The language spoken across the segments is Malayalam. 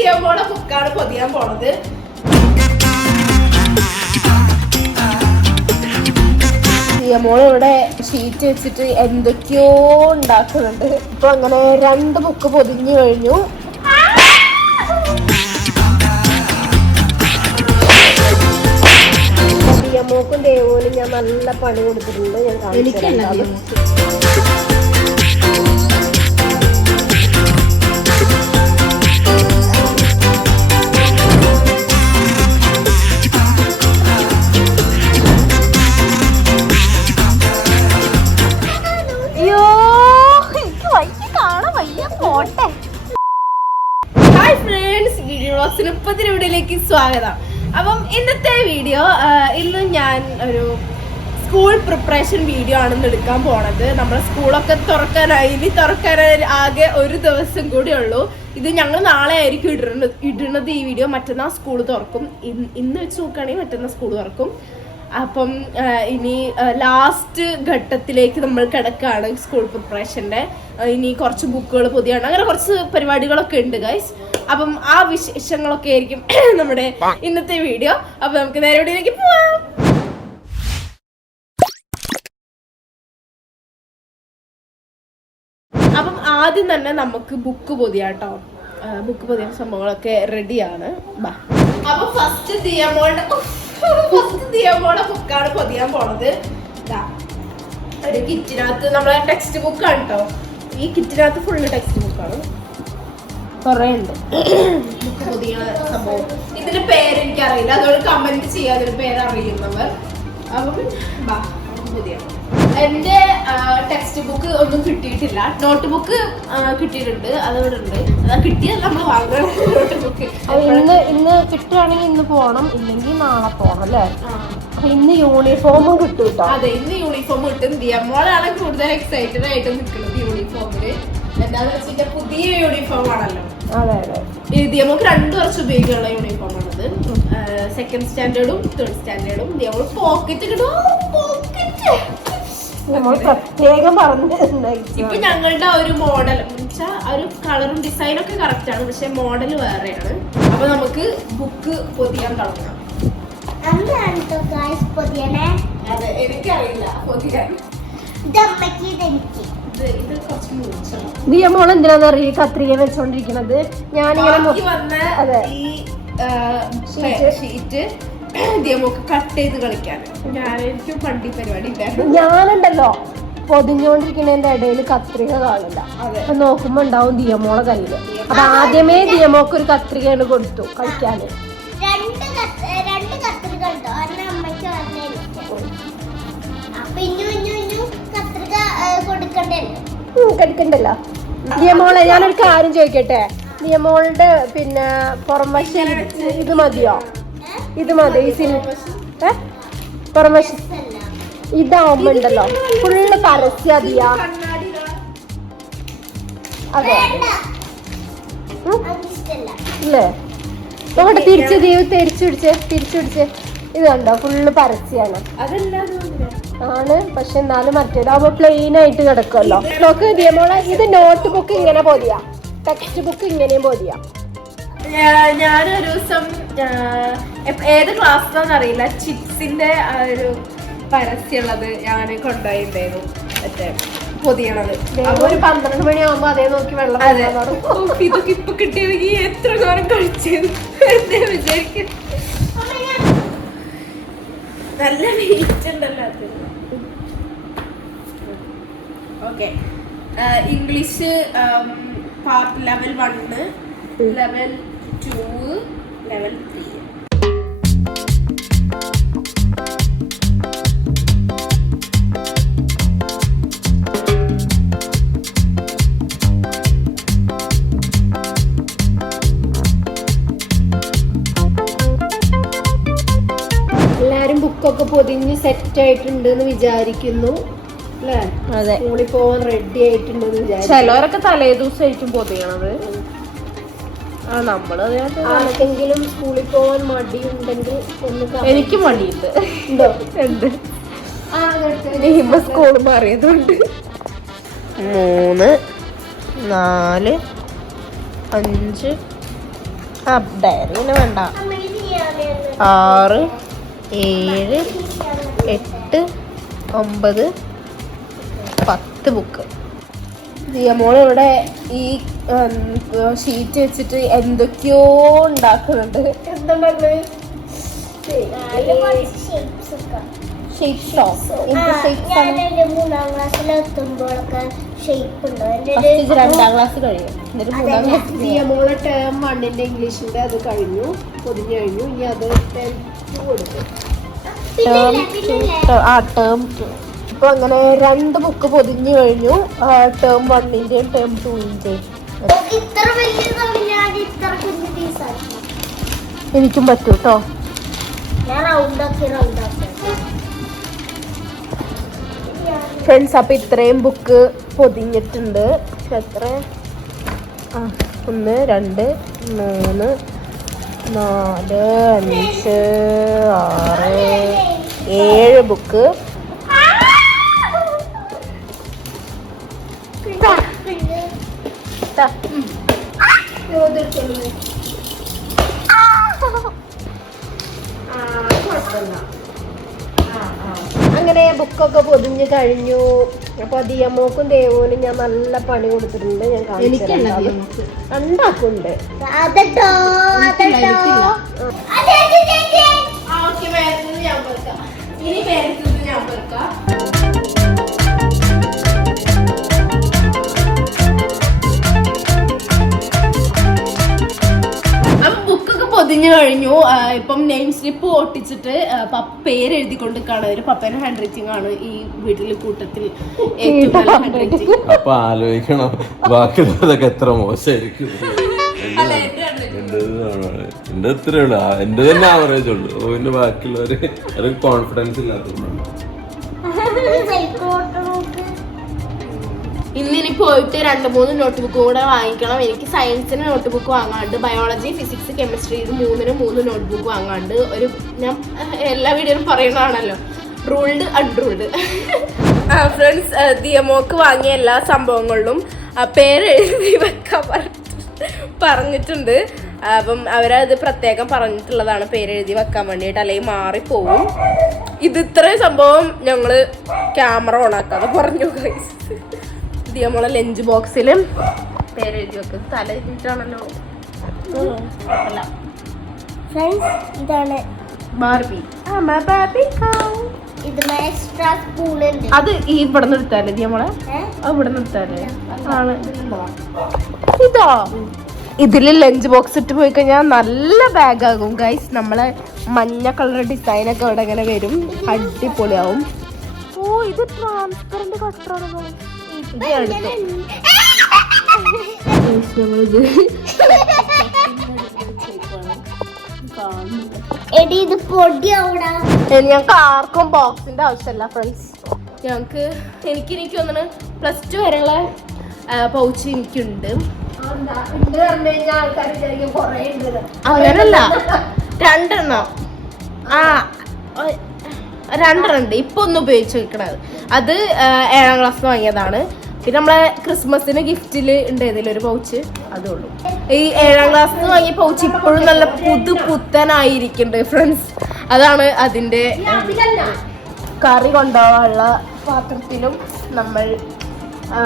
ദിയമോളെ ബുക്കാണ് പൊതിയാൻ പോണത്. ദിയമോൾ ഇവിടെ ഷീറ്റ് വെച്ചിട്ട് എന്തൊക്കെയോ ഉണ്ടാക്കുന്നുണ്ട്. ഇപ്പൊ അങ്ങനെ രണ്ട് ബുക്ക് പൊതിഞ്ഞു കഴിഞ്ഞു. ദിയമോക്കും ദേവോനും ഞാൻ നല്ല പണി കൊടുത്തിട്ടുണ്ട്. ഞാൻ കാണിച്ചു വീഡിയോയിലേക്ക് സ്വാഗതം. അപ്പം ഇന്നത്തെ വീഡിയോ ഇന്ന് ഞാൻ ഒരു സ്കൂൾ പ്രിപ്പറേഷൻ വീഡിയോ ആണെന്ന് എടുക്കാൻ പോണത്. നമ്മുടെ സ്കൂളൊക്കെ തുറക്കാനായി ഇനി തുറക്കാനായി ആകെ ഒരു ദിവസം കൂടി ഉള്ളൂ. ഇത് ഞങ്ങൾ നാളെ ആയിരിക്കും ഇടുന്നത് ഇടുന്നത് ഈ വീഡിയോ മറ്റന്നാൾ സ്കൂൾ തുറക്കും. ഇന്ന് വെച്ച് നോക്കുകയാണെങ്കിൽ മറ്റന്നാൾ സ്കൂൾ തുറക്കും. അപ്പം ഇനി ലാസ്റ്റ് ഘട്ടത്തിലേക്ക് നമ്മൾ കിടക്കുകയാണ് സ്കൂൾ പ്രിപ്പറേഷന്റെ ഇനി കുറച്ച് ബുക്കുകൾ പുതിയാണ്. അങ്ങനെ കുറച്ച് പരിപാടികളൊക്കെ ഉണ്ട് ഗൈസ് അപ്പം ആ വിശേഷങ്ങളൊക്കെ ആയിരിക്കും നമ്മുടെ ഇന്നത്തെ വീഡിയോ അപ്പം നമുക്ക് നേരെ വീഡിയോയിലേക്ക് പോവാം. അപ്പം ആദ്യം തന്നെ നമുക്ക് ബുക്ക് പൊതിയാട്ടോ. ബുക്ക് പൊതിയാൻ സംഭവങ്ങളൊക്കെ റെഡിയാണ് അപ്പൊ ഫസ്റ്റ് ദിയമോളുടെ ഫസ്റ്റ് ദിയമോളുടെ ബുക്കാണ് പൊതിയാൻ പോണത്. ദാ, ഒരു കിറ്റിനകത്ത് നമ്മളെ ടെക്സ്റ്റ് ബുക്കാണ് കേട്ടോ ഈ കിറ്റിനകത്ത് ഫുള്ള് ടെക്സ്റ്റ് ബുക്കാണ് കുറേ ഉണ്ട്. പൊതിയ സംഭവം. ഇതിന്റെ പേര് എനിക്കറിയില്ല. അതുകൊണ്ട് കമന്റ് ചെയ്യാം അതിന്റെ പേര് അറിയുന്നവർ അപ്പം പൊതിയാം എന്റെ ടെക്സ്റ്റ് ബുക്ക് ഒന്നും കിട്ടിയിട്ടില്ല. നോട്ട് ബുക്ക് കിട്ടിയിട്ടുണ്ട്. അതവിടെ ഉണ്ട്. അത് നമ്മൾ വാങ്ങണം നോട്ട് ബുക്ക് അപ്പൊ ഇന്ന് ഇന്ന് കിട്ടുകയാണെങ്കിൽ ഇന്ന് പോകണം ഇല്ലെങ്കിൽ നാളെ പോകണം അല്ലേ? ഇന്ന് യൂണിഫോമും കിട്ടും കേട്ടോ അതെ ഇന്ന് യൂണിഫോം കിട്ടും. ദിയമോളാണ് കൂടുതൽ എക്സൈറ്റഡ് ആയിട്ട് നിൽക്കുന്നത് യൂണിഫോമിൽ എന്താന്ന് വെച്ചാൽ പുതിയ യൂണിഫോം ആണല്ലോ. അതെ അതെ. ദിയമോക്ക് രണ്ടു വർഷം ഉപയോഗിക്കാനുള്ള യൂണിഫോം ആണത്. സെക്കൻഡ് സ്റ്റാൻഡേർഡും തേർഡ് സ്റ്റാൻഡേർഡും ദിയമോൾ പോക്കറ്റ് കിട്ടും പോക്കറ്റ് നമ്മൾ പ്രത്യേകം പറഞ്ഞു ഇപ്പൊ ഞങ്ങളുടെ ഒരു മോഡൽ വെച്ചാൽ ഒരു കളറും ഡിസൈനും ഒക്കെ കറക്റ്റ് ആണ് പക്ഷെ മോഡൽ വേറെയാണ്. അപ്പൊ നമുക്ക് ബുക്ക് പൊതിയാൻ തുടങ്ങാം. അതെ എനിക്കറിയില്ല പൊതിയാൻ. ദിയമോൾ എന്തിനാന്ന് അറിയ? കത്രിക വെച്ചോണ്ടിരിക്കുന്നത് ഞാനിങ്ങനെ അതെ. ഈ ഷീറ്റ്. നമുക്ക് കട്ട് ചെയ്ത് കളിക്കാൻ. പണ്ടി പരിപാടി ഇല്ലായിരുന്നു. ഞാനുണ്ടല്ലോ. പൊതിഞ്ഞോണ്ടിരിക്കണതിന്റെ ഇടയിൽ കത്രിക കാണില്ല. അതെ. അപ്പൊ നോക്കുമ്പോ ഉണ്ടാവും ദിയമോളെ കയ്യിൽ. അപ്പൊ ആദ്യമേ ദിയമോക്ക് ഒരു കത്രികയാണ് കൊടുത്തു കളിക്കാന്. കൊടുക്കണ്ടല്ലോ. ദിയമോളെ ഞാനൊരു കാര്യം ചോദിക്കട്ടെ? ദിയമോളുടെ പിന്നെ പുറം വശം ഇത് മതിയോ? ഇത് മതി ഈ സിൽ ഏ? പുറം വശം. അല്ല. ഇതാവുമ്പോ ഉണ്ടല്ലോ. ഫുള്ള് പരസ്യതിയാ. അതെ. അല്ലേ നോക്കട്ടെ തിരിച്ച് ദൈവം തിരിച്ചു പിടിച്ച് തിരിച്ചു പിടിച്ച്. ഇത് കണ്ടോ? ഫുള്ള് പരസ്യാണ്. ആണ് പക്ഷെ എന്നാലും മറ്റേതാവുമ്പോ പ്ലെയിൻ ആയിട്ട് കിടക്കുമല്ലോ നോക്ക് ദിയമോളെ ഇത് നോട്ട് ബുക്ക് ഇങ്ങനെ പോതിയാ. ടെക്സ്റ്റ് ബുക്ക് ഇങ്ങനെയും പൊതിയാ. ഞാനൊരു ദിവസം ആ, എപ്പ- ഏത് ക്ലാസ്സിലാന്ന് അറിയില്ല. ചിപ്സിന്റെ ആ ഒരു പരസ്യമുള്ളത് ഞാൻ കൊണ്ടുപോയിട്ടുണ്ടായിരുന്നു. മറ്റേ പൊതിയണത്. ഒരു പന്ത്രണ്ട് മണിയാവുമ്പോ അതേ നോക്കി വെള്ളം അതെ. ഇതൊക്കെ ഇപ്പൊ കിട്ടിയതെങ്കിൽ എത്ര കാലം കഴിച്ചത്? എന്ന് വിചാരിക്കും. നല്ല വെയിറ്റ് ഉണ്ടല്ലോ okay. English part level one level two level three എല്ലാരും ബുക്കൊക്കെ പൊതിഞ്ഞ് സെറ്റ് ആയിട്ടുണ്ട് എന്ന് വിചാരിക്കുന്നു അല്ലേ? അതെ. സ്കൂളിൽ പോവാൻ റെഡി ആയിട്ടുണ്ട് ചിലവരൊക്കെ തലേ ദിവസമായിരിക്കും പൊതിയണത്. ആർക്കെങ്കിലും സ്കൂളിൽ പോവാൻ മടിയുണ്ടെങ്കിൽ എനിക്ക് മടിയുണ്ട്. ഉണ്ടോ? നീമ്പ സ്കൂൾ മാറിയതുണ്ട് മൂന്ന് നാല് അഞ്ച്. ആ ഡയറിന് വേണ്ട. ആറ് ഏഴ് എട്ട് ഒമ്പത് പത്ത് ബുക്ക് ദിയമോൾ ഇവിടെ ഈ ഷീറ്റ് വെച്ചിട്ട് എന്തൊക്കെയോ ഉണ്ടാക്കുന്നുണ്ട്. എന്തുണ്ടാക്കുന്നത് ഷേപ്സോ എന്ത് ഷേപ്സ് ആണ്? ഞാനെന്റെ മൂന്നാം ക്ലാസ്സിലെത്തുമ്പോഴൊക്കെ ഷേപ്പ് ഉണ്ടോ? എന്റെ ഫസ്റ്റ് ഇത് രണ്ടാം ക്ലാസ് കഴിയും എന്നിട്ട് മൂന്നാം ക്ലാസ് ദിയമോളെ ടേം വണ്ണിന്റെ ഇംഗ്ലീഷിന്റെ അത് കഴിഞ്ഞു പൊതിഞ്ഞു കഴിഞ്ഞു. ഇനി അത് ടെൻത്ത് കൊടുക്കും ടേം ടു ആ ടേം ടു ഇപ്പൊ അങ്ങനെ രണ്ട് ബുക്ക് പൊതിഞ്ഞു കഴിഞ്ഞു. ടേം വണ്ണിന്റെയും ടേം ടുവിന്റെയും എനിക്കും പറ്റൂ കേട്ടോ ഫ്രണ്ട്സ് അപ്പൊ ഇത്രയും ബുക്ക് പൊതിഞ്ഞിട്ടുണ്ട്. എത്ര? ആ ഒന്ന് രണ്ട് മൂന്ന് നാല് അഞ്ച് ആറ് ഏഴ് ബുക്ക് അങ്ങനെ ബുക്കൊക്കെ പൊതിഞ്ഞ് കഴിഞ്ഞു. അപ്പൊ ദിയമോക്കും ദേവോനും ഞാൻ നല്ല പണി കൊടുത്തിട്ടുണ്ട്. ഞാൻ കാണിച്ചു തരാം. ഉണ്ടാക്കുന്നുണ്ട് അതട്ടോ അതട്ടോ. അതെ അതെ അതെ ബുക്കൊക്കെ കഴിഞ്ഞു ആ, ഇപ്പം നെയിം സ്ലിപ്പ് ഒട്ടിച്ചിട്ട് പേര് എഴുതി കൊണ്ടിരിക്കുകയാണ് ഒരു പപ്പേന്റെ ഹാൻഡ് റൈറ്റിംഗ് ആണ് ഈ വീട്ടിലെ കൂട്ടത്തിൽ ഏറ്റവും നല്ല ഹാൻഡ് റൈറ്റിംഗ് അപ്പൊ ആലോചിക്കണം ബാക്കിയുള്ളതൊക്കെ എത്ര മോശമായിരിക്കും. എന്റെ ഉള്ളു. ആ, എന്റെ തന്നെ ആവറേജ് ഉള്ളു. ഓന്റെ ബാക്കിയുള്ളവര് അത് കോൺഫിഡൻസ് ഇല്ലാത്തതുകൊണ്ടാണ്. ഇന്നിനി പോയിട്ട് രണ്ട് മൂന്ന് നോട്ട് ബുക്ക് കൂടെ വാങ്ങിക്കണം. എനിക്ക് സയൻസിന് നോട്ട് ബുക്ക് വാങ്ങാണ്ട് ബയോളജി ഫിസിക്സ് കെമിസ്ട്രി ഇത് മൂന്നിനും മൂന്ന് നോട്ട് ബുക്ക് വാങ്ങാണ്ട് ഒരു ഞാൻ എല്ലാ വീഡിയോയിലും പറയുന്നതാണല്ലോ. റൂൾഡ് അൺറൂൾഡ് ഫ്രണ്ട്സ് ദിയമോക്ക് വാങ്ങിയ എല്ലാ സംഭവങ്ങളിലും പേര് എഴുതി വെക്കാൻ പറ- പറഞ്ഞിട്ടുണ്ട്. അപ്പം അവരത് പ്രത്യേകം പറഞ്ഞിട്ടുള്ളതാണ് പേരെഴുതി വെക്കാൻ വേണ്ടിയിട്ട്. അല്ലെങ്കിൽ മാറിപ്പോവും. ഇത് ഇത്രയും സംഭവം ഞങ്ങൾ ക്യാമറ ഓണാക്കാതെ പറഞ്ഞു guys. ഇത് നമ്മളെ ലഞ്ച് ബോക്സിൽ പേര് എഴുതി വെക്കും തല ഫ്രണ്ട്സ് ഇതാണ്. ബാർബി. ഉണ്ട്. അത് ഈ ഇവിടെ നിന്ന് എടുത്താലേ നമ്മളെ ഇവിടെ നിന്ന് എടുത്താലേ. ആണ്. ഇതോ? ഇതിൽ ലഞ്ച് ബോക്സ് ഇട്ട് പോയി കഴിഞ്ഞാൽ നല്ല ബാഗ് ആകും ഗൈസ് നമ്മളെ മഞ്ഞ കളർ ഡിസൈൻ ഒക്കെ ഇവിടെ ഇങ്ങനെ വരും അടിപൊളിയാവും. ഓ ഇത് ട്രാൻസ്പെറന്റ് കട്ടറാണ് ഞങ്ങളിത് എടി ഇത് ഞങ്ങൾക്ക് ആർക്കും ബോക്സിന്റെ ആവശ്യമല്ല ഫ്രണ്ട്സ് ഞങ്ങൾക്ക് എനിക്ക് എനിക്ക് തോന്നണ പ്ലസ് ടു വരെയുള്ള പൗച്ച് എനിക്കുണ്ട്. അങ്ങനല്ല. രണ്ടെണ്ണം. ആ രണ്ടെണ്ണം ഉണ്ട്. ഇപ്പൊ ഒന്ന് ഉപയോഗിച്ച് വെക്കണത് അത് ആ, ഏഴാം ക്ലാസ് വാങ്ങിയതാണ്. പിന്നെ നമ്മളെ ക്രിസ്മസിന് ഗിഫ്റ്റിൽ ഉണ്ട് ഒരു പൗച്ച്? അതേ ഉള്ളൂ. ഈ ഏഴാം ക്ലാസ് വാങ്ങിയ പൗച്ച് ഇപ്പോഴും നല്ല പുതു പുത്തനായിരിക്കുന്നുണ്ട് ഫ്രണ്ട്സ് അതാണ് അതിന്റെ കറി കൊണ്ടുപോകാനുള്ള പാത്രത്തിലും നമ്മൾ ആ,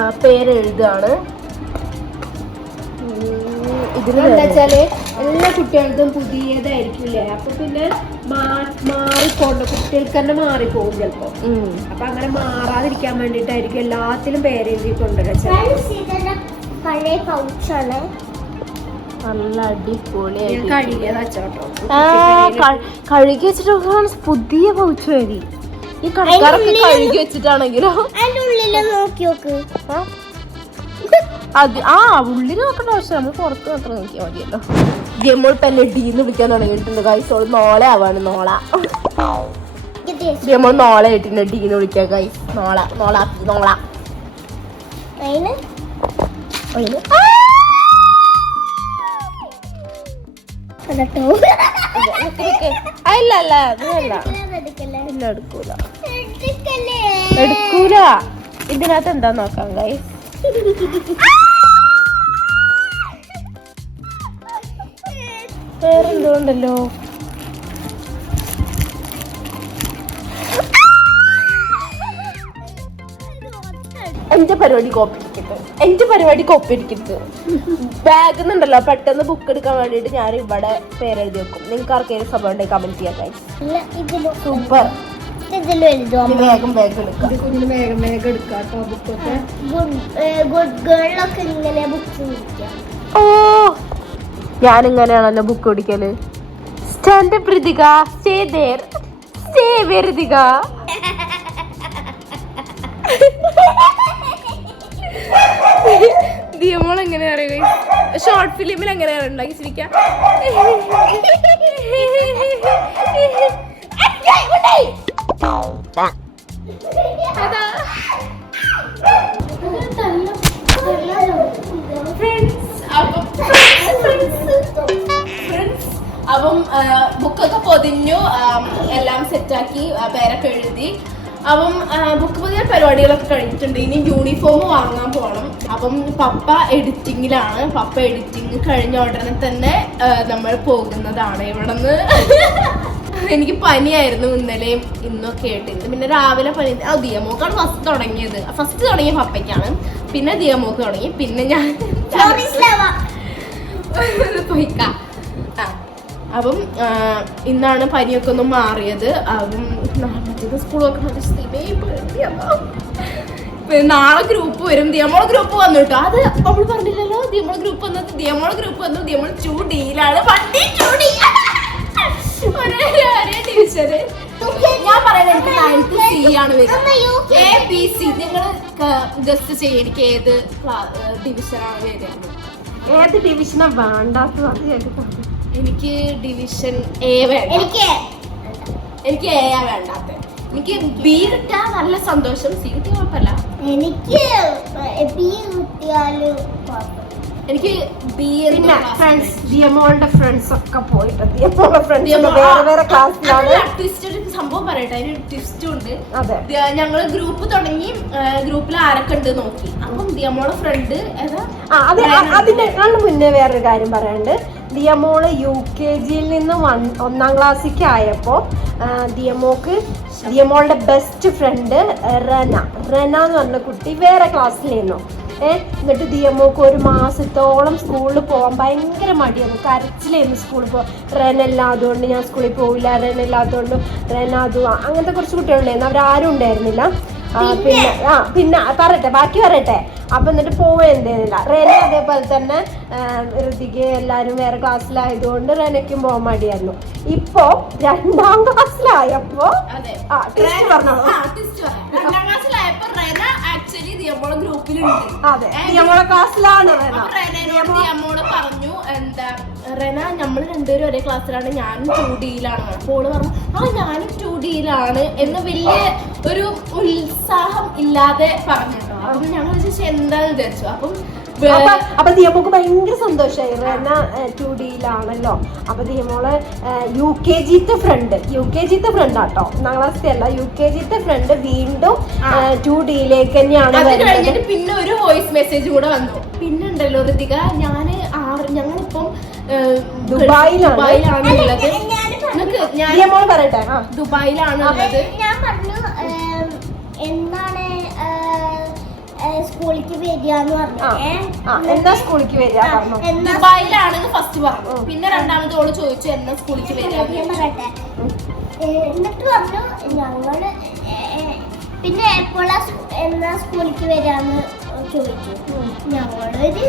എന്താ വെച്ചാൽ എല്ലാ കുട്ടികൾക്കും പുതിയതായിരിക്കില്ലേ? അപ്പൊ പിന്നെ മാറിപ്പോണ്ട? കുട്ടികൾക്ക് തന്നെ മാറിപ്പോകും ചിലപ്പോ. അപ്പൊ അങ്ങനെ മാറാതിരിക്കാൻ വേണ്ടിട്ടായിരിക്കും എല്ലാത്തിലും പേരെഴുതി കൊണ്ടുവരാ പഴയ പൗച്ചാണ് നല്ല ആ, കഴുകി വെച്ചിട്ട് പുതിയ പൗച്ച് വരി ഈ കടക്കാരൊക്കെ കഴുകി വെച്ചിട്ടാണെങ്കിലോ? നോക്കി നോക്ക്. ആ? അത് ആ ഉള്ളിൽ നോക്കേണ്ട ആവശ്യം നമ്മൾ പുറത്ത് മാത്രം നോക്കിയാൽ മതിയല്ലോ. ഗെമ്മോൾ പെന്നെ ഡീന്ന് വിളിക്കാൻ തുടങ്ങിയിട്ടുണ്ട്. ഓൾ നോളെ ആവാണ്. നോള. ഗെമ്മോൾ നോളെ ആയിട്ടുണ്ട് ഡീന്ന് വിളിക്കാൻ ഗൈസ് നോള നോള നോള. അല്ല അല്ല അതല്ല എടുക്കല്ലേ? ഇല്ല എടുക്കൂല. എടുക്കല്ലേ? എടുക്കൂല. ഇതിനകത്ത് എന്താ നോക്കാം ഗൈസ് വേറെ എന്തുകൊണ്ടല്ലോ എന്റെ പരിപാടി കോപ്പി അടിക്കട്ടെ എന്റെ പരിപാടി കോപ്പി അടിക്കരുത് ബാഗ് ഉണ്ടല്ലോ പെട്ടെന്ന് ബുക്ക് എടുക്കാൻ വേണ്ടിയിട്ട് ഞാൻ ഇവിടെ പേരെഴുതി വെക്കും. നിങ്ങൾക്ക് ആർക്കെങ്കിലും സംഭവം ഉണ്ടെങ്കിൽ കമന്റ് ചെയ്യാം സൂപ്പർ എഴുതും ഇനി വേഗം എടുക്കാം. കുഞ്ഞിന് വേഗം വേഗം എടുക്കാം കേട്ടോ ബുക്കൊക്കെ. ഗുഡ് ഗേളിലൊക്കെ ഇങ്ങനെ ബുക്ക് ഓ ഞാനിങ്ങനെയാണല്ലോ book ഓടിക്കൽ. Stand Prathika stay there stay വെറുതിക ദിയമോൾ എങ്ങനെ അറിയുക ഷോർട്ട് ഫിലിമിൽ എങ്ങനെയാണ് ഉണ്ടാക്കി ചിരിക്കാം അപ്പം ബുക്കൊക്കെ പൊതിഞ്ഞു എല്ലാം സെറ്റാക്കി പേരൊക്കെ എഴുതി. അപ്പം ബുക്ക് പുതിയ പരിപാടികളൊക്കെ കഴിഞ്ഞിട്ടുണ്ട്. ഇനി യൂണിഫോം വാങ്ങാൻ പോകണം അപ്പം പപ്പ എഡിറ്റിങ്ങിലാണ് പപ്പ എഡിറ്റിങ് കഴിഞ്ഞ ഉടനെ തന്നെ നമ്മൾ പോകുന്നതാണ് ഇവിടെ നിന്ന് എനിക്ക് പനിയായിരുന്നു ഇന്നലെയും ഇന്നൊക്കെ ആയിട്ട്. ഇന്ന് പിന്നെ രാവിലെ പനി. ആ ദിയമോക്കാണ് ഫസ്റ്റ് തുടങ്ങിയത്. ഫസ്റ്റ് തുടങ്ങിയ പപ്പയ്ക്കാണ്. പിന്നെ ദിയമോക്ക് തുടങ്ങി. പിന്നെ ഞാൻ പോയിക്കാം. അപ്പം ഇന്നാണ് പനിയൊക്കെ ഒന്ന് മാറിയത്. അപ്പം നാളത്തേക്ക് സ്കൂളൊക്കെ പിന്നെ നാളെ ഗ്രൂപ്പ് വരും. ദിയമോൾ ഗ്രൂപ്പ് വന്നു കേട്ടോ അത് നമ്മൾ പറഞ്ഞില്ലല്ലോ. ദിയമോൾ ഗ്രൂപ്പ് വന്നത് ദിയമോൾ ഗ്രൂപ്പ് വന്നു. ദിയമോൾ ചൂടിയിലാണ് വണ്ടി ചൂ ഡി ഒരേ ഒരേ ഡിവിഷന് ഞാൻ പറയുന്നത് എനിക്ക് നയൻത്ത് സി ആണ് വരുന്നത്. എ ബി സി നിങ്ങൾ ജസ്റ്റ് ചെയ്യ. എനിക്ക് ഏത് ഡിവിഷനാണ് വരിക. ഏത് ഡിവിഷനാ വേണ്ടാത്തത്? എനിക്ക് ഡിവിഷൻ എ വേണ്ട. എനിക്ക് എനിക്ക് എ ആ വേണ്ടാത്ത. എനിക്ക് ബി കിട്ടാ നല്ല സന്തോഷം. സി കിട്ടിയ കുഴപ്പമില്ല. എനിക്ക് ബി കിട്ടിയാലും. എനിക്ക് ബി പിന്നെ ഫ്രണ്ട്സ് ദിയമോളുടെ ഫ്രണ്ട്സ് ഒക്കെ പോയിട്ട്. ദിയമോളുടെ ഫ്രണ്ട്സ് വേറെ വേറെ ക്ലാസ്സിലാണ് ട്വിസ്റ്റ് ഒരു സംഭവം പറയട്ടെ അതിന് ട്വിസ്റ്റും ഉണ്ട്. അതെ. ഞങ്ങൾ ഗ്രൂപ്പ് തുടങ്ങി ഗ്രൂപ്പിൽ ആരൊക്കെ ഉണ്ട് നോക്കി. അപ്പം ദിയമോളെ ഫ്രണ്ട് അതെ അതിനേക്കാൾ മുന്നേ വേറൊരു കാര്യം പറയാനുണ്ട്. ദിയമോൾ യു കെ ജിയിൽ നിന്ന് വൺ- ഒന്നാം ക്ലാസ്സിലേക്ക് ആയപ്പോൾ ദിയമോക്ക് ദിയമോളുടെ ബെസ്റ്റ് ഫ്രണ്ട് റന. റന എന്ന് പറഞ്ഞ കുട്ടി വേറെ ക്ലാസ്സിലായിരുന്നു എന്നിട്ട് ദിയമ്മക്ക് ഒരു മാസത്തോളം സ്കൂളിൽ പോകാൻ ഭയങ്കര മടിയായിരുന്നു. കരച്ചിലായിരുന്നു സ്കൂളിൽ പോകാൻ റെൻ അല്ലാതുകൊണ്ട് ഞാൻ സ്കൂളിൽ പോകില്ല റെൻ ഇല്ലാത്തതുകൊണ്ട് റെന അതു അങ്ങനത്തെ കുറച്ച് കുട്ടികളുണ്ടായിരുന്നു. അവരാരും ഉണ്ടായിരുന്നില്ല. പിന്നെ ആ പിന്നെ പറയട്ടെ ബാക്കി പറയട്ടെ. അപ്പൊ എന്നിട്ട് പോവേണ്ടതില്ല റെന അതേപോലെ തന്നെ ഋതിക്ക് ഋതിക എല്ലാരും വേറെ ക്ലാസ്സിലായതുകൊണ്ട് റേനയ്ക്കും പോകാൻ മടിയായിരുന്നു. ഇപ്പോ രണ്ടാം ക്ലാസ്സിലായപ്പോ അതെ. ആ ടീച്ചർ പറഞ്ഞോളൂ അതെ നമ്മളെ ക്ലാസ്സിലാണ് റെന. പറഞ്ഞു എന്താ റെന നമ്മൾ രണ്ടുപേരും ഒരേ ക്ലാസ്സിലാണ്. ഞാനും ടു ഡിയിലാണ് അപ്പോൾ ഓൾ പറഞ്ഞു. ആ ഞാനും ടു ഡിയിലാണ് എന്ന് വലിയ ഒരു ഉത്സാഹം ഇല്ലാതെ പറഞ്ഞു കേട്ടോ. അപ്പം ഞങ്ങൾ വിചാരിച്ചു എന്താന്ന് വിചാരിച്ചു. അപ്പം അപ്പൊ ദിയമോക്ക് ഭയങ്കര സന്തോഷമായി റെന ടു ഡിയിലാണല്ലോ അപ്പൊ ദിയമോൾ യു കെ ജിത്തെ ഫ്രണ്ട് യു കെ ജിത്തെ ഫ്രണ്ട് ആട്ടോ. ഒന്നാം ക്ലാസ്സിലെ അല്ല യു കെ ജിത്തെ ഫ്രണ്ട് വീണ്ടും ടു ഡിയിലേക്ക് തന്നെയാണ് വരുന്നത്. പിന്നെ ഒരു വോയിസ് മെസ്സേജ് കൂടെ വന്നു. പിന്നെ ഉണ്ടല്ലോ ഋതിക ഞാൻ ആറ് ഞങ്ങളിപ്പം ദുബായിലാണ്. ദുബായിലാണ് ഉള്ളത്. ഞാൻ- പറയട്ടെ? ദുബായിലാണ് ഉള്ളത്. ഞാൻ പറഞ്ഞു എന്താണ് സ്കൂളിലേക്ക് വരിക? എന്ന് പറഞ്ഞു. എന്നാ സ്കൂളിലേക്ക് വരിക ദുബായിലാണെന്ന് ഫസ്റ്റ് പറഞ്ഞു പിന്നെ രണ്ടാമത് ഓൾ ചോദിച്ചു എന്നാ സ്കൂളിലേക്ക് വരാം ഞാൻ പറയട്ടെ? എന്നിട്ട് പറഞ്ഞു ഞങ്ങൾ പിന്നെ എപ്പോഴാ എന്നാ സ്കൂളിലേക്ക് വരാന്ന് ചോദിച്ചു. ഞങ്ങളൊരു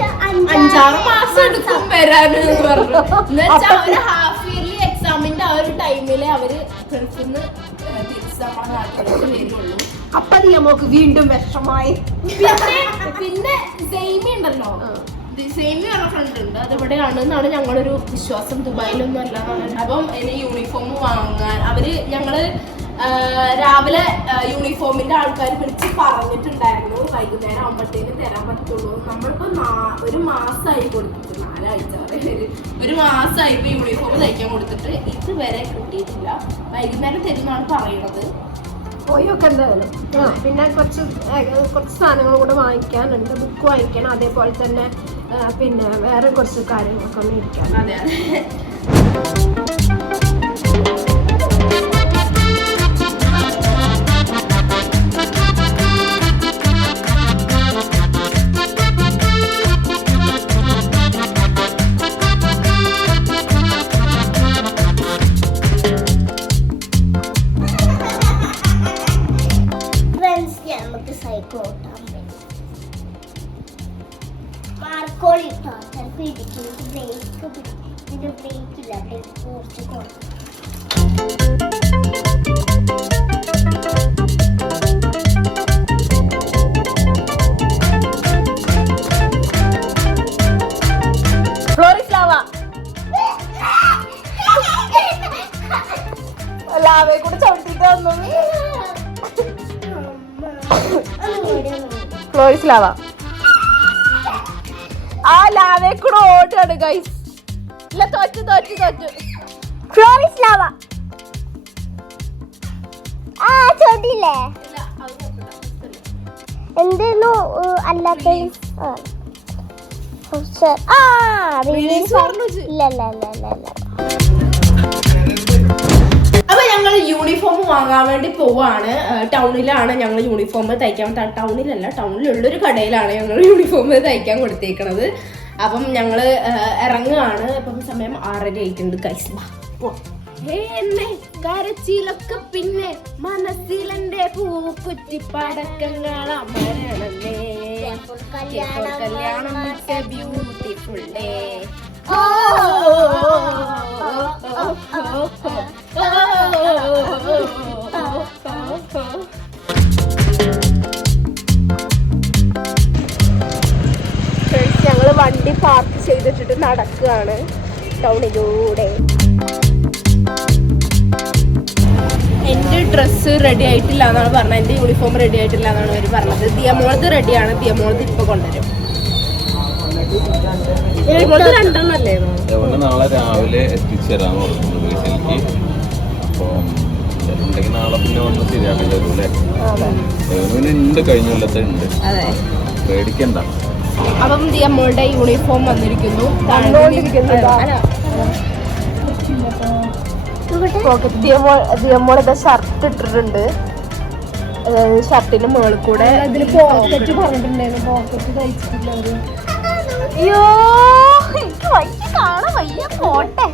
അഞ്ചാറ് മാസം എടുക്കും വരാന് പറഞ്ഞു. ഹാഫ് ഇയർലി എക്സാമിന്റെ ആ ഒരു ടൈമിൽ അവർ വരുള്ളൂ. അപ്പൊ നമുക്ക് വീണ്ടും വിഷമായി. പിന്നെ പിന്നെ സെയിമി ഉണ്ടല്ലോ. സെയിമി പറഞ്ഞ ഫ്രണ്ട് ഉണ്ട്. അത് ഇവിടെയാണ് എന്നാണ് ഞങ്ങളൊരു വിശ്വാസം ദുബായിലൊന്നും അല്ല. അപ്പം ഇനി യൂണിഫോം വാങ്ങാൻ അവർ ഞങ്ങൾ രാവിലെ യൂണിഫോമിന്റെ ആൾക്കാർ വിളിച്ച് പറഞ്ഞിട്ടുണ്ടായിരുന്നു വൈകുന്നേരം ആകുമ്പോഴത്തേന് തരാൻ പറ്റുള്ളൂ. നമ്മളിപ്പോ ഒരു മാസമായി കൊടുത്തിട്ട് നാലാഴ്ച ഒരു- മാസമായി ഇപ്പൊ യൂണിഫോം തയ്ക്കാൻ കൊടുത്തിട്ട് ഇതുവരെ കിട്ടിയിട്ടില്ല. വൈകുന്നേരം തരുന്നാണ് പറയണത്. പോയൊക്കെ എന്തായാലും. ആ, പിന്നെ കുറച്ച് കുറച്ച് സാധനങ്ങൾ കൂടെ വാങ്ങിക്കാനുണ്ട്. ബുക്ക് വാങ്ങിക്കണം. അതേപോലെ തന്നെ പിന്നെ വേറെ കുറച്ച് കാര്യങ്ങളൊക്കെ മേടിക്കാം അതെ. ലാവയെ കൂടെ ചവിട്ടിട്ട് വന്നു. ഫ്ലോറിസ്ലാവ ആ ലാവെ കൂടെ ഓട്ടാണ് ഗൈസ് ഇല്ല തോറ്റു തോറ്റു തോറ്റു. ഫ്ലോറിസ് ലാവ ആ ചോദില്ലേ എന്തായിരുന്നു അല്ലാത്ത ആ. ഇല്ല ഇല്ല ഇല്ല ഇല്ല. ഞങ്ങൾ യൂണിഫോം വാങ്ങാൻ വേണ്ടി പോവാണ്. ടൗണിലാണ് ഞങ്ങൾ യൂണിഫോം തയ്ക്കാൻ. ടൗണിലല്ല ടൗണിലുള്ളൊരു കടയിലാണ് ഞങ്ങൾ യൂണിഫോം തയ്ക്കാൻ കൊടുത്തേക്കണത്. അപ്പം ഞങ്ങൾ ഇറങ്ങുകയാണ് അപ്പം സമയം ആറര ആയിട്ടുണ്ട് കൈസ് കരച്ചിലൊക്കെ പിന്നെ മനസ്സിലെന്റെ പൂക്കുറ്റി പടക്കങ്ങൾ അമരണമേ കല്യാണം ബ്യൂട്ടിഫുൾ ഡേ ഞങ്ങൾ വണ്ടി പാർക്ക് ചെയ്തിട്ടിട്ട് നടക്കുകയാണ്. ടൗണിലൂടെ. എന്റെ ഡ്രസ്സ് റെഡി ആയിട്ടില്ല എന്നാണ് പറഞ്ഞത്. എന്റെ യൂണിഫോം റെഡി ആയിട്ടില്ല എന്നാണ് അവർ പറഞ്ഞത്. ദിയമോളത് റെഡിയാണ് ദിയമോളത് ഇപ്പൊ കൊണ്ടുവരും. എവിടെ നാളെ രാവിലെ എത്തിച്ചേരാൻ പറഞ്ഞു വീട്ടിലേക്ക് അപ്പം ഉണ്ടെങ്കിൽ നാളെ പിന്നെ വന്ന് ശരിയാക്കേണ്ടി വരും അല്ലേ? ഉണ്ട് കഴിഞ്ഞ കൊല്ലത്തെ ഉണ്ട്. അതെ. പേടിക്കണ്ട. അപ്പം ദിയമോളുടെ യൂണിഫോം വന്നിരിക്കുന്നു. ദിയമോളത് ഷർട്ട് ഇട്ടിട്ടുണ്ട്. ഷർട്ടിന് മുകളിൽ കൂടെ അതിൽ പോക്കറ്റ് പറഞ്ഞിട്ടുണ്ടായിരുന്നു പോക്കറ്റ് തയ്ച്ചിട്ടില്ല അയ്യോ എനിക്ക് വയ്യ കാണാൻ വയ്യ. പോട്ടെ.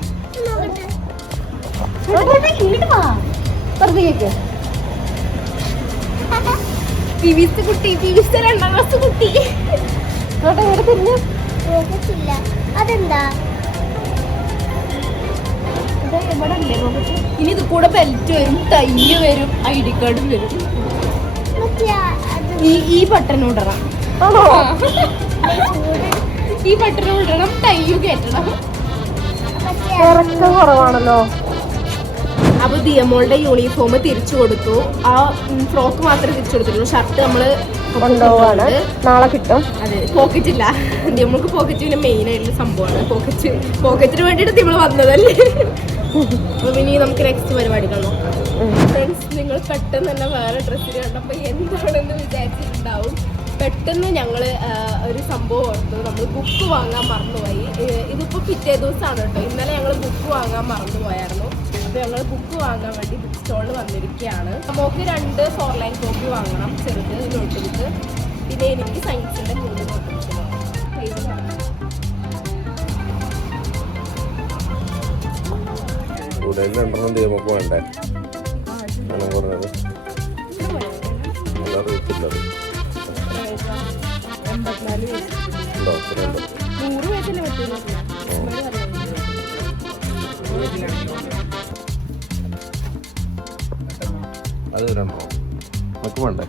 കുട്ടി പിവിസ് രണ്ടാം ക്ലാസ് കുട്ടി. അതെന്താ? ഇവിടെ പോക്കറ്റ് ഇനി ഇത് കൂടെ ബെൽറ്റ് വരും ടൈ വരും ഐ ഡി കാർഡും വരും ഈ ഈ ബട്ടൺ ഇടണം. ആണോ? ഈ ബട്ടൺ ഇടണം ടൈയും കയറ്റണം. കുറവാണല്ലോ. അപ്പൊ ദിയമോളുടെ യൂണിഫോം തിരിച്ചു കൊടുത്തു. ആ ഫ്രോക്ക് മാത്രമേ തിരിച്ചു കൊടുത്തുള്ളൂ ഷർട്ട് നമ്മൾ കൊണ്ടുപോവാണ്. നാളെ കിട്ടും. അതെ പോക്കറ്റ് ഇല്ല. നമ്മൾക്ക് പോക്കറ്റ് പിന്നെ മെയിൻ ആയിട്ടുള്ള സംഭവമാണ്. പോക്കറ്റ് പോക്കറ്റിന് വേണ്ടിയിട്ട് നമ്മൾ വന്നതല്ലേ? അപ്പൊ പിന്നെ നമുക്ക് നെക്സ്റ്റ് പരിപാടികൾ നോക്കാം. ഫ്രണ്ട്സ് നിങ്ങൾ പെട്ടെന്ന് തന്നെ വേറെ ഡ്രസ്സിൽ കണ്ടപ്പോൾ എന്താണെന്ന് വിചാരിച്ചിട്ടുണ്ടാവും? പെട്ടെന്ന് ഞങ്ങൾ ഒരു സംഭവം ഓർത്തു നമ്മൾ ബുക്ക് വാങ്ങാൻ മറന്നുപോയി. ഇതിപ്പോൾ ഇതിപ്പോ പിറ്റേ ദിവസമാണ് കേട്ടോ ഇന്നലെ ഞങ്ങൾ ബുക്ക് വാങ്ങാൻ മറന്നുപോയായിരുന്നു. അപ്പോൾ ഞങ്ങൾ ബുക്ക് വാങ്ങാൻ വേണ്ടി ബുക്ക് സ്റ്റോളിൽ വന്നിരിക്കുകയാണ്. നമുക്ക് രണ്ട് ഫോർ ലൈൻ കോപ്പി വാങ്ങണം ചെറുത് നോട്ട് ബുക്ക് പിന്നെ എനിക്ക് സയൻസിന്റെ മൂന്ന് നോട്ട് ബുക്ക് രണ്ടെണ്ണം വേണ്ടേ? അങ്ങനെ പറഞ്ഞത്. ഉണ്ടോ നൂറ് പറ്റുള്ളൂ അത് രണ്ടോ നമുക്ക് വേണ്ടേ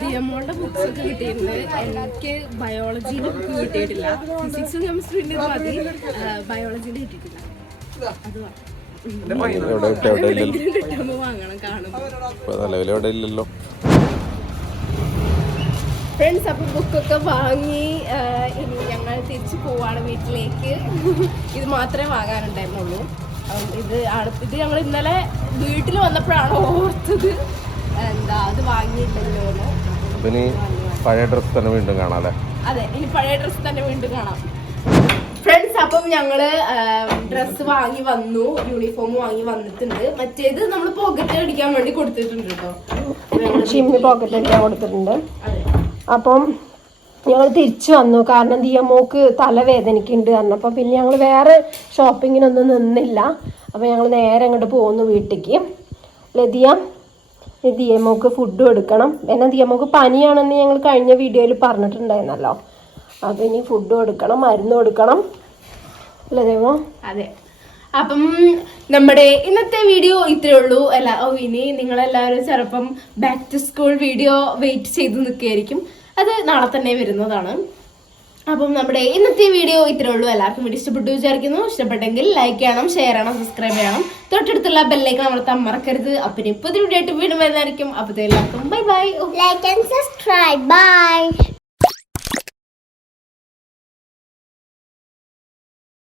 ദിയമോളുടെ ബുക്സ് ഒക്കെ കിട്ടിയിട്ടുണ്ട് എനിക്ക് ബയോളജിയുടെ ബുക്ക് കിട്ടിയിട്ടില്ല ഫിസിക്സും കെമിസ്ട്രീന്റെ മതി ബയോളജിയുടെ കിട്ടിയിട്ടില്ല. അത് കിട്ടിയ എവിടെ ഇല്ലല്ലോ ഇപ്പൊ നിലവിൽ എവിടെ ഇല്ലല്ലോ. ഫ്രണ്ട്സ് അപ്പൊ ബുക്കൊക്കെ വാങ്ങി ഇനി ഞങ്ങൾ തിരിച്ചു പോവാണ് വീട്ടിലേക്ക്. ഇത് മാത്രമേ വാങ്ങാനുണ്ടായിരുന്നുള്ളൂ. ഇത് ഇത് ഞങ്ങൾ ഇന്നലെ വീട്ടിൽ വന്നപ്പോഴാണ് ഓർത്തത്. എന്താ അത് വാങ്ങിയിട്ടല്ലോ പഴയ ഡ്രസ് തന്നെ വീണ്ടും കാണാം അതെ ഇനി പഴയ ഡ്രസ് തന്നെ വീണ്ടും കാണാം. അപ്പം ഞങ്ങൾ ഡ്രസ്സ് വാങ്ങി വന്നു യൂണിഫോം വാങ്ങി വന്നിട്ടുണ്ട്. മറ്റേത് നമ്മൾ പോക്കറ്റ് അടിക്കാൻ വേണ്ടി കൊടുത്തിട്ടുണ്ട് കേട്ടോ ഷിമ്മി പോക്കറ്റ് അടിക്കാൻ കൊടുത്തിട്ടുണ്ട്. അപ്പം ഞങ്ങൾ തിരിച്ചു വന്നു. കാരണം ദിയമോക്ക് തലവേദനയ്ക്കുണ്ട് പറഞ്ഞപ്പോൾ പിന്നെ ഞങ്ങൾ വേറെ ഷോപ്പിങ്ങിനൊന്നും നിന്നില്ല. അപ്പോൾ ഞങ്ങൾ നേരെ അങ്ങോട്ട് പോകുന്നു വീട്ടിലേക്ക്. ലതിയ ദിയമോക്ക് ഫുഡ് കൊടുക്കണം. എന്നാൽ ദിയമോക്ക് പനിയാണെന്ന് ഞങ്ങൾ കഴിഞ്ഞ വീഡിയോയിൽ പറഞ്ഞിട്ടുണ്ടായിരുന്നല്ലോ. അപ്പോൾ ഇനി ഫുഡ് കൊടുക്കണം മരുന്ന് എടുക്കണം അല്ലേ ദേവോ അതെ. അപ്പം നമ്മുടെ ഇന്നത്തെ വീഡിയോ ഇത്രേ ഉള്ളൂ. അല്ല ഓ ഇനി നിങ്ങളെല്ലാവരും ചെറുപ്പം back to school video wait ചെയ്ത് നിൽക്കുകയായിരിക്കും. അത് നാളെ തന്നെ വരുന്നതാണ്. അപ്പം നമ്മുടെ ഇന്നത്തെ വീഡിയോ ഇത്രേ ഉള്ളൂ. എല്ലാവർക്കും വീഡിയോ ഇഷ്ടപ്പെട്ടു വിചാരിക്കുന്നു. ഇഷ്ടപ്പെട്ടെങ്കിൽ ലൈക്ക് ചെയ്യണം ഷെയർ ചെയ്യണം സബ്സ്ക്രൈബ് ചെയ്യണം. തൊട്ടടുത്തുള്ള ബെല്ലേക്ക് അമർത്താൻ മറക്കരുത്. അപ്പം പുതിയ വീഡിയോ ആയിട്ട് വീണ്ടും വരുന്നതായിരിക്കും. അപ്പോൾ എല്ലാവർക്കും bye bye like and subscribe Bye.